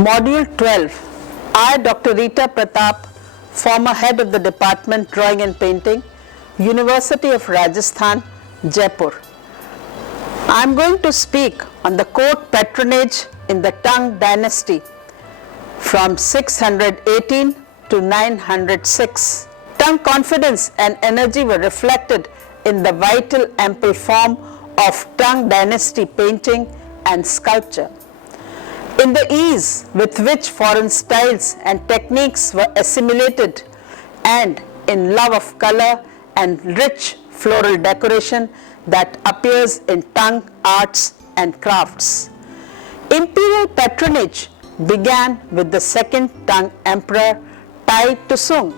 Module 12. I, Dr. Rita Pratap, former head of the Department Drawing and Painting, University of Rajasthan, Jaipur. I am going to speak on the court patronage in the Tang dynasty from 618 to 906. Tang confidence and energy were reflected in the vital ample form of Tang dynasty painting and sculpture. In the ease with which foreign styles and techniques were assimilated, and in love of color and rich floral decoration that appears in Tang arts and crafts. Imperial patronage began with the second Tang emperor Tai Tusung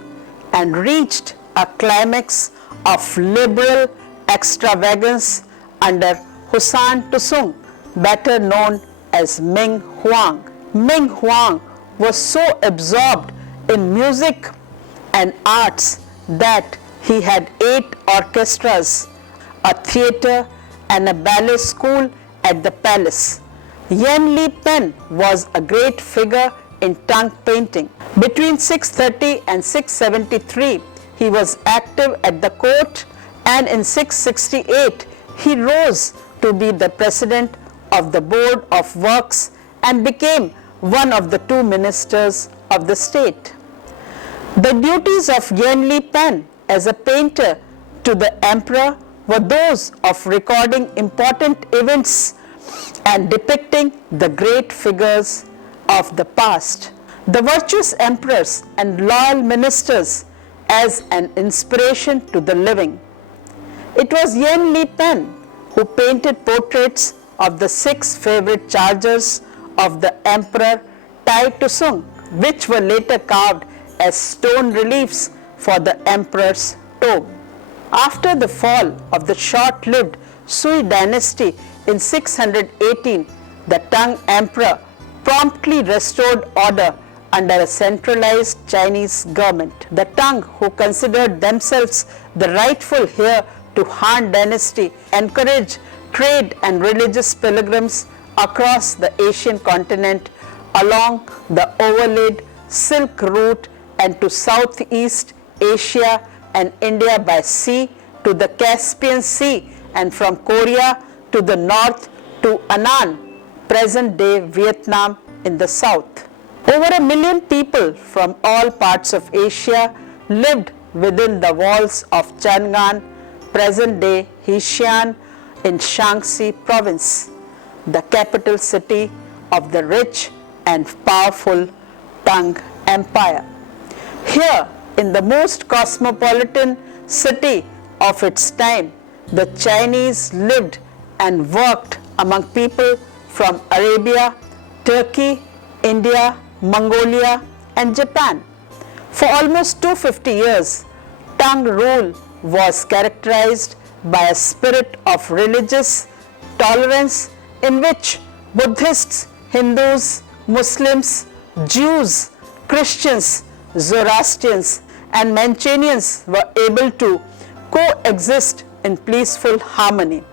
and reached a climax of liberal extravagance under Husan Tusung, better known as Ming Huang. Ming Huang was so absorbed in music and arts that he had 8 orchestras, a theatre and a ballet school at the palace. Yan Li Pen was a great figure in Tang painting. Between 630 and 673, he was active at the court, and in 668, he rose to be the president of the Board of Works and became one of the 2 ministers of the state. The duties of Yan Li Pen as a painter to the emperor were those of recording important events and depicting the great figures of the past, the virtuous emperors and loyal ministers as an inspiration to the living. It was Yan Li Pen who painted portraits of the 6 favorite chargers of the emperor Tai Tusung, which were later carved as stone reliefs for the emperor's tomb. After the fall of the short-lived Sui dynasty in 618, the Tang emperor promptly restored order under a centralized Chinese government. The Tang, who considered themselves the rightful heir to Han dynasty, encouraged trade and religious pilgrims across the Asian continent along the overlaid Silk Route and to Southeast Asia and India by sea to the Caspian Sea, and from Korea to the north to Annan, present-day Vietnam in the south. Over 1 million people from all parts of Asia lived within the walls of Chang'an, present-day Hexian, in Shaanxi province, the capital city of the rich and powerful Tang Empire. Here, in the most cosmopolitan city of its time, the Chinese lived and worked among people from Arabia, Turkey, India, Mongolia, and Japan. For almost 250 years, Tang rule was characterized by a spirit of religious tolerance in which Buddhists, Hindus, Muslims, Jews, Christians, Zoroastrians, and Manchurians were able to coexist in peaceful harmony.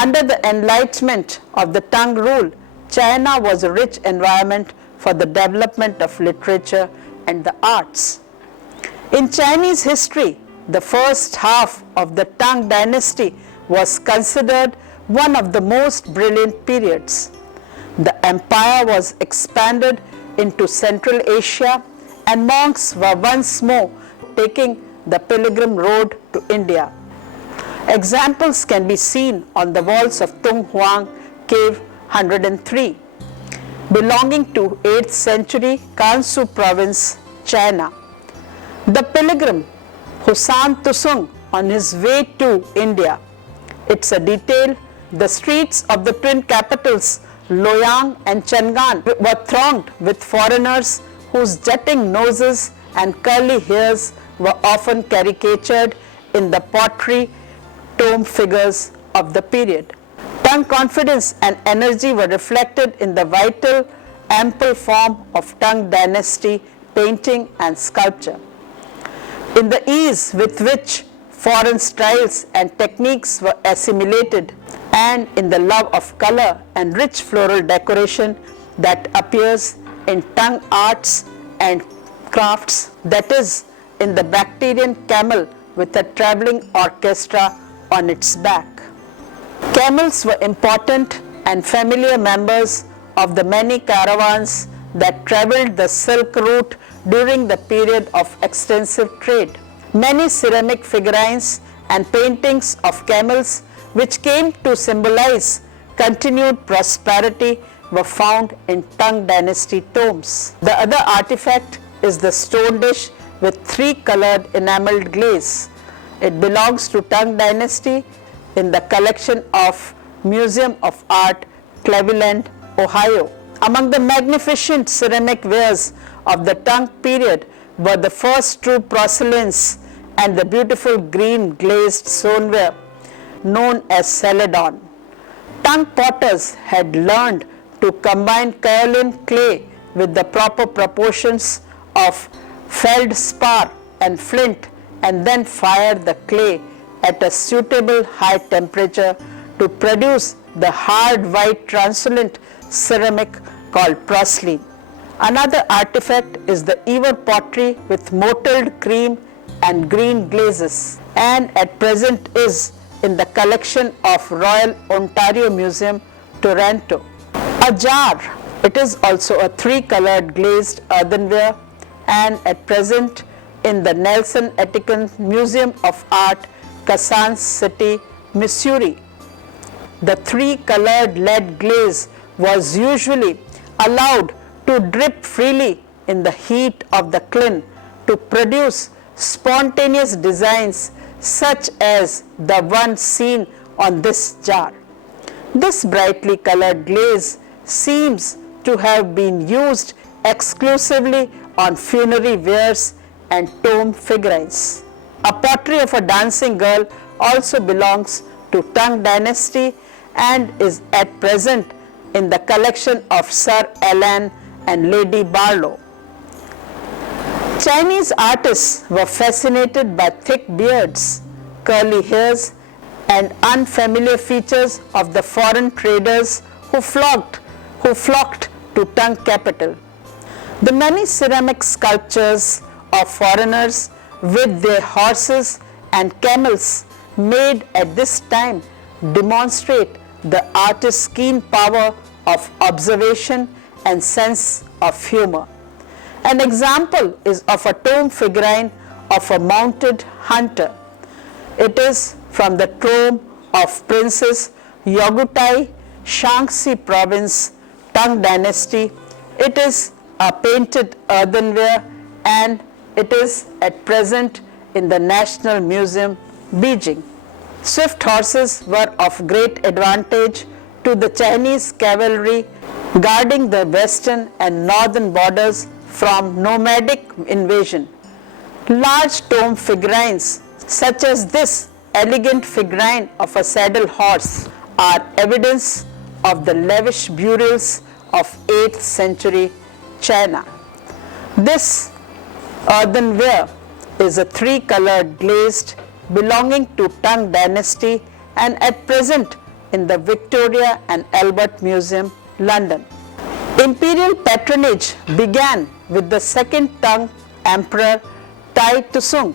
Under the enlightenment of the Tang rule, China was a rich environment for the development of literature and the arts. In Chinese history, the first half of the Tang dynasty was considered one of the most brilliant periods. The empire was expanded into Central Asia, and monks were once more taking the pilgrim road to India. Examples can be seen on the walls of Tung Huang Cave 103, belonging to 8th century Kansu province, China. The pilgrim Husan Tusung on his way to India. It's a detail. The streets of the twin capitals Loyang and Chang'an were thronged with foreigners whose jutting noses and curly hairs were often caricatured in the pottery tomb figures of the period. Tang confidence and energy were reflected in the vital, ample form of Tang dynasty painting and sculpture. In the ease with which foreign styles and techniques were assimilated, and in the love of color and rich floral decoration that appears in Tang arts and crafts, that is, in the Bactrian camel with a travelling orchestra on its back. Camels were important and familiar members of the many caravans that travelled the Silk Route during the period of extensive trade. Many ceramic figurines and paintings of camels, which came to symbolize continued prosperity, were found in Tang dynasty tombs. The other artifact is the stone dish with 3-colored enameled glaze. It belongs to Tang dynasty in the collection of Museum of Art, Cleveland, Ohio. Among the magnificent ceramic wares of the Tang period were the first true porcelains and the beautiful green glazed stoneware known as celadon. Tang potters had learned to combine kaolin clay with the proper proportions of feldspar and flint and then fire the clay at a suitable high temperature to produce the hard white translucent ceramic called porcelain. Another artifact is the Ewer pottery with mottled cream and green glazes, and at present is in the collection of Royal Ontario Museum, Toronto. A jar, it is also a 3-colored glazed earthenware and at present in the Nelson Etiquette Museum of Art, Kansas City, Missouri. The 3-colored lead glaze was usually allowed to drip freely in the heat of the kiln to produce spontaneous designs such as the one seen on this jar. This brightly colored glaze seems to have been used exclusively on funerary wares and tomb figurines. A pottery of a dancing girl also belongs to Tang dynasty and is at present in the collection of Sir Alan and Lady Barlow. Chinese artists were fascinated by thick beards, curly hairs, and unfamiliar features of the foreign traders who flocked to Tang capital. The many ceramic sculptures of foreigners with their horses and camels made at this time demonstrate the artist's keen power of observation and sense of humor. An example is of a tomb figurine of a mounted hunter. It is from the tomb of Princess Yogurtai, Shaanxi province, Tang dynasty. It is a painted earthenware and it is at present in the National Museum, Beijing. Swift horses were of great advantage to the Chinese cavalry guarding the western and northern borders from nomadic invasion. Large tomb figurines such as this elegant figurine of a saddle horse are evidence of the lavish burials of 8th century China. This earthenware is a 3-colored glazed belonging to Tang dynasty and at present in the Victoria and Albert Museum, London. Imperial patronage began with the second Tang Emperor Tai Tusung,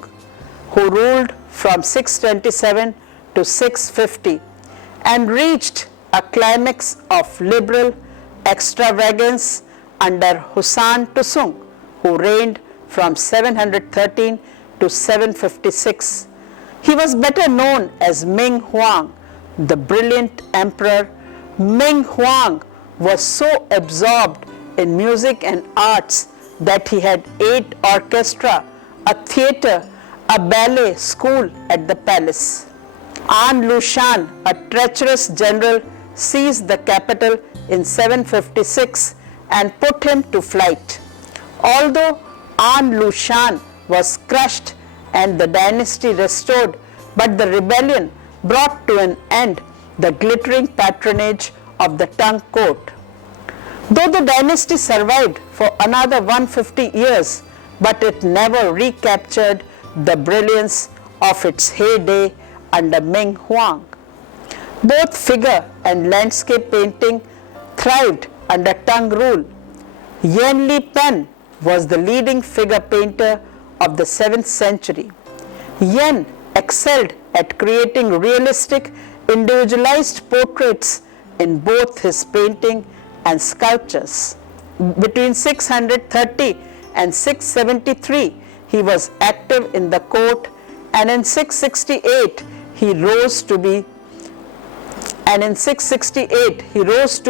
who ruled from 627 to 650 and reached a climax of liberal extravagance under Husan Tusung, who reigned from 713 to 756. He was better known as Ming Huang, the brilliant emperor. Ming Huang was so absorbed in music and arts that he had 8 orchestra, a theatre, a ballet school at the palace. An Lushan, a treacherous general, seized the capital in 756 and put him to flight. Although An Lushan was crushed and the dynasty restored, but the rebellion brought to an end the glittering patronage of the Tang court. Though the dynasty survived for another 150 years, but it never recaptured the brilliance of its heyday under Ming Huang. Both figure and landscape painting thrived under Tang rule. Yen Li Pen was the leading figure painter of the 7th century. Yen excelled at creating realistic, individualized portraits in both his painting and sculptures. Between 630 and 673, he was active in the court, and in 668 he rose to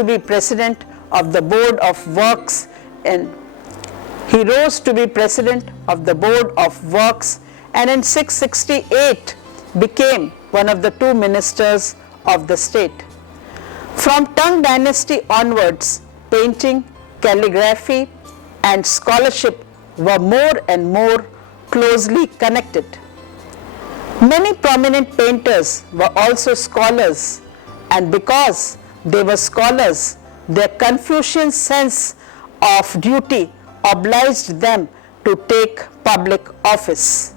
be president of the Board of Works and in 668 became one of the 2 ministers of the state. From Tang dynasty onwards, painting, calligraphy and scholarship were more and more closely connected. Many prominent painters were also scholars, and because they were scholars, their Confucian sense of duty obliged them to take public office.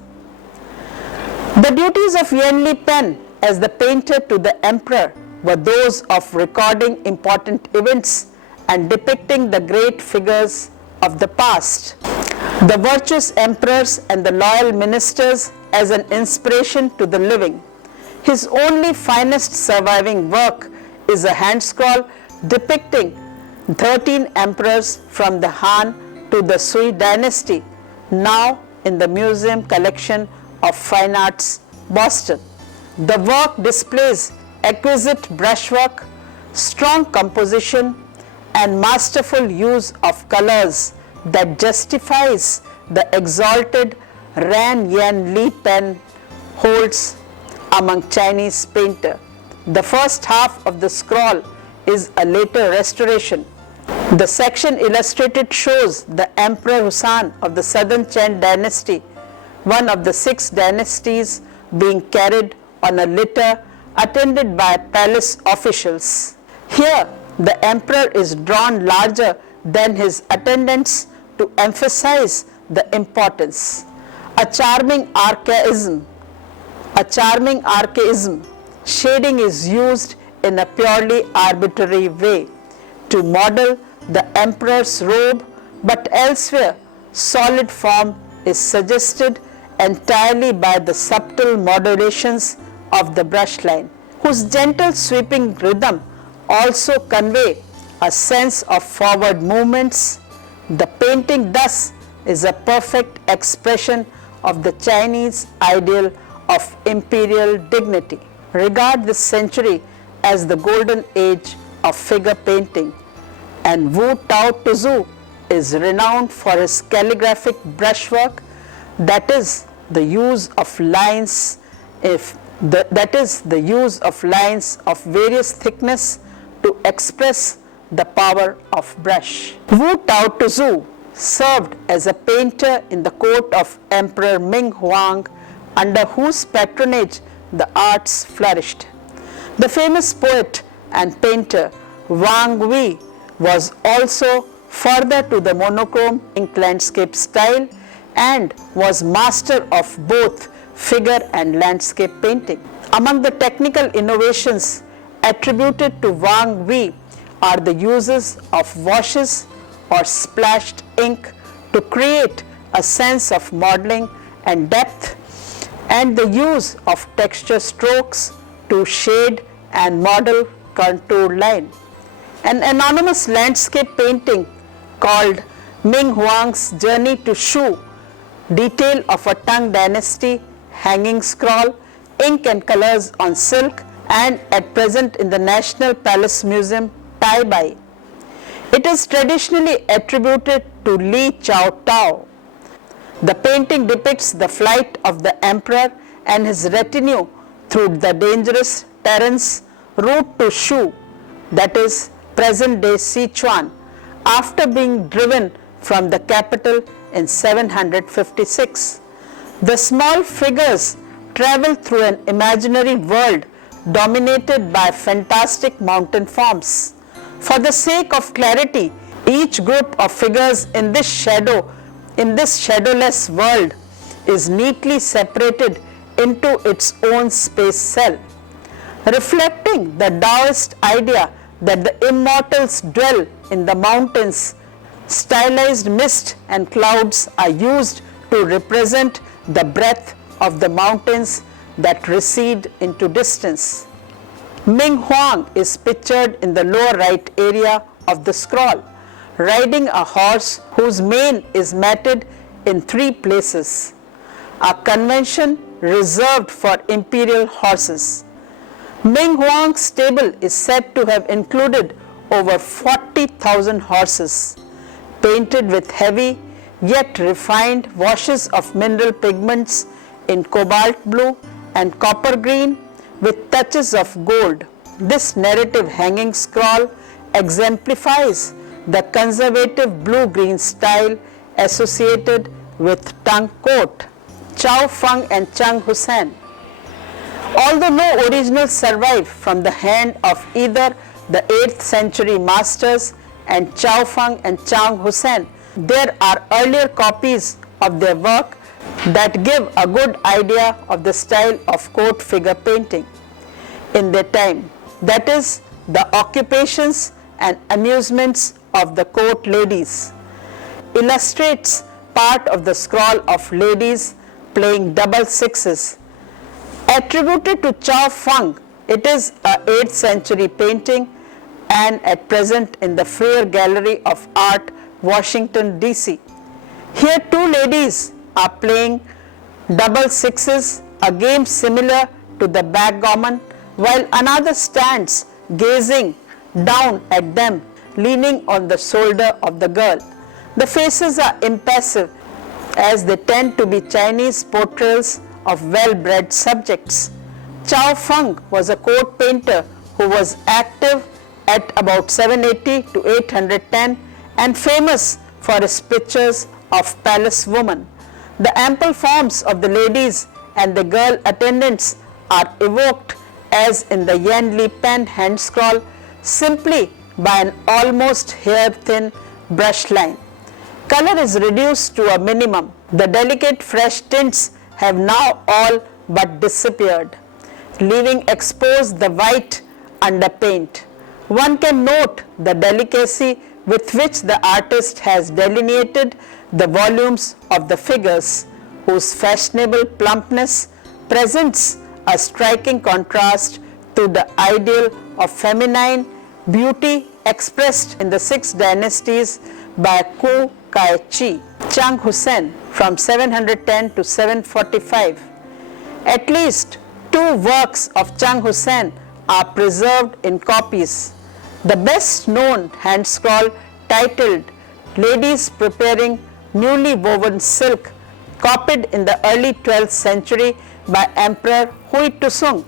The duties of Yen Li Pen as the painter to the emperor were those of recording important events and depicting the great figures of the past, the virtuous emperors and the loyal ministers as an inspiration to the living. His only finest surviving work is a hand scroll depicting 13 emperors from the Han to the Sui dynasty, now in the museum collection of Fine Arts, Boston. The work displays exquisite brushwork, strong composition, and masterful use of colors that justifies the exalted rank Yen Li Pen holds among Chinese painters. The first half of the scroll is a later restoration. The section illustrated shows the Emperor Husan of the Southern Chen dynasty, one of the 6 dynasties, being carried on a litter attended by palace officials. Here, the emperor is drawn larger than his attendants to emphasize the importance. A charming archaism, shading is used in a purely arbitrary way to model the emperor's robe, but elsewhere solid form is suggested entirely by the subtle modulations of the brush line, whose gentle sweeping rhythm also convey a sense of forward movements. The painting thus is a perfect expression of the Chinese ideal of imperial dignity. Regard this century as the golden age of figure painting, and Wu Tao Tuzu is renowned for his calligraphic brushwork, that is the use of lines of various thickness to express the power of brush. Wu Tao Tuzu served as a painter in the court of Emperor Ming Huang, under whose patronage the arts flourished. The famous poet and painter Wang Wei was also further to the monochrome ink landscape style and was master of both figure and landscape painting. Among the technical innovations attributed to Wang Wei are the uses of washes or splashed ink to create a sense of modeling and depth, and the use of texture strokes to shade and model contour line. An anonymous landscape painting called Ming Huang's Journey to Shu, detail of a Tang dynasty hanging scroll, ink and colors on silk, and at present in the National Palace Museum, Taipei. It is traditionally attributed to Li Chao Tao. The painting depicts the flight of the emperor and his retinue through the dangerous terrains route to Shu, that is present-day Sichuan, after being driven from the capital in 756. The small figures travel through an imaginary world dominated by fantastic mountain forms. For the sake of clarity, each group of figures in this shadowless world is neatly separated into its own space cell, reflecting the Taoist idea that the immortals dwell in the mountains Stylized mist and clouds are used to represent the breadth of the mountains that recede into distance. Ming Huang is pictured in the lower right area of the scroll, riding a horse whose mane is matted in 3 places, a convention reserved for imperial horses. Ming Huang's stable is said to have included over 40,000 horses, painted with heavy yet refined washes of mineral pigments in cobalt blue and copper green with touches of gold. This narrative hanging scroll exemplifies the conservative blue-green style associated with Tang court. Chao Feng and Chang Hussein. Although no originals survive from the hand of either the 8th century masters and Chao Feng and Chang Hussein, there are earlier copies of their work that give a good idea of the style of court figure painting in their time, that is, the occupations and amusements of the court ladies. Illustrates part of the scroll of ladies playing double sixes. Attributed to Chao Feng, it is a 8th century painting and at present in the Freer Gallery of Art, Washington, D.C. Here 2 ladies are playing double sixes, a game similar to the backgammon, while another stands gazing down at them, leaning on the shoulder of the girl. The faces are impassive, as they tend to be Chinese portrayals of well-bred subjects. Chao Feng was a court painter who was active at about 780 to 810 and famous for his pictures of palace women. The ample forms of the ladies and the girl attendants are evoked, as in the Yan Li pen hand scroll, simply by an almost hair-thin brush line. Color is reduced to a minimum. The delicate fresh tints have now all but disappeared, leaving exposed the white under paint. One can note the delicacy with which the artist has delineated the volumes of the figures, whose fashionable plumpness presents a striking contrast to the ideal of feminine beauty expressed in the 6 dynasties by Ku Kai Chi. Chang Hussein from 710 to 745. At least 2 works of Chang Hussein are preserved in copies. The best known hand scroll, titled Ladies Preparing Newly Woven Silk, copied in the early 12th century by Emperor Hui Tusung,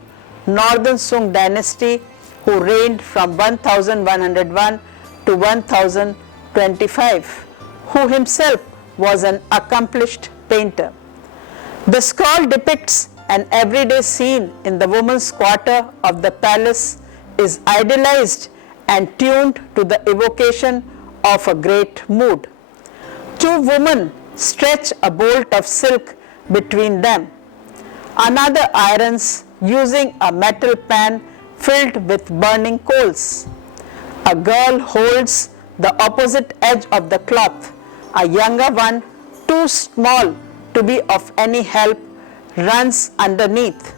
Northern Sung dynasty, who reigned from 1101 to 1025, who himself was an accomplished painter. The scroll depicts an everyday scene in the women's quarter of the palace, is idealized and tuned to the evocation of a great mood. 2 women stretch a bolt of silk between them. Another irons using a metal pan filled with burning coals. A girl holds the opposite edge of the cloth. A younger one, too small to be of any help, runs underneath.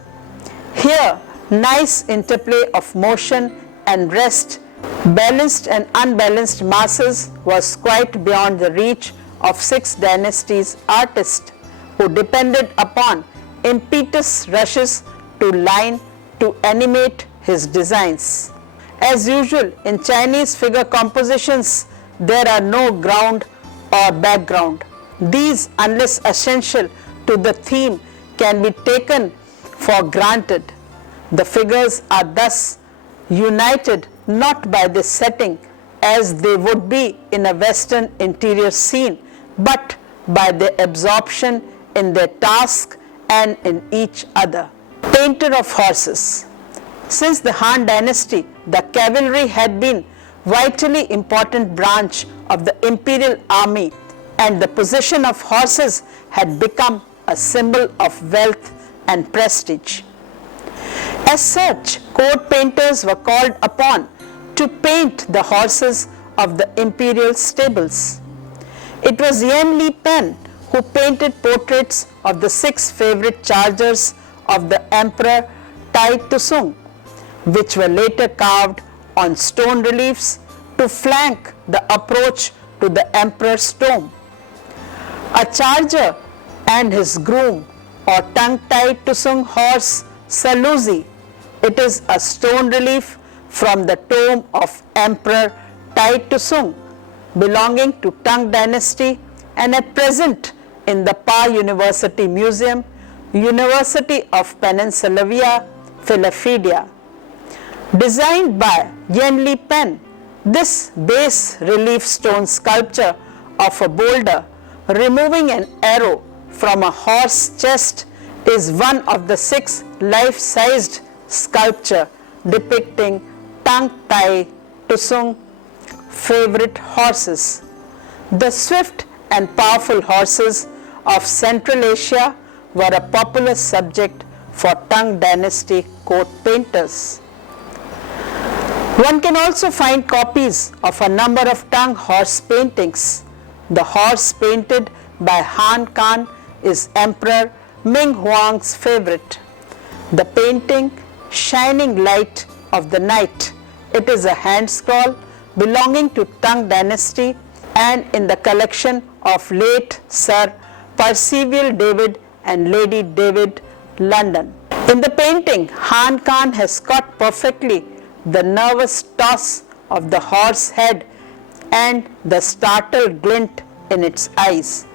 Here, nice interplay of motion and rest, balanced and unbalanced masses, was quite beyond the reach of 6 dynasties artists, who depended upon impetuous rushes to line to animate his designs. As usual in Chinese figure compositions, there are no ground or background. These, unless essential to the theme, can be taken for granted. The figures are thus united not by this setting, as they would be in a Western interior scene, but by their absorption in their task and in each other. Painter of horses. Since the Han dynasty, the cavalry had been vitally important branch of the imperial army, and the possession of horses had become a symbol of wealth and prestige. As such, court painters were called upon to paint the horses of the imperial stables. It was Yen Li Pen who painted portraits of the 6 favorite chargers of the Emperor Tai Tusung, which were later carved on stone reliefs to flank the approach to the emperor's tomb. A charger and his groom or tongue tied Tusung horse Salusi. It is a stone relief from the tomb of Emperor Tai Tusung belonging to Tang dynasty and at present in the Pa University Museum, University of Pennsylvania, Philadelphia. Designed by Yen Li Pen, this bas relief stone sculpture of a boulder removing an arrow from a horse chest is one of the 6 life-sized sculpture depicting Tang Tai Tusung favorite horses. The swift and powerful horses of Central Asia were a popular subject for Tang dynasty court painters. One can also find copies of a number of Tang horse paintings. The horse painted by Han Kan is Emperor Ming Huang's favorite. The painting Shining Light of the Night. It is a hand scroll belonging to Tang dynasty and in the collection of late Sir Percival David and Lady David, London. In the painting, Han Kan has caught perfectly the nervous toss of the horse head and the startled glint in its eyes.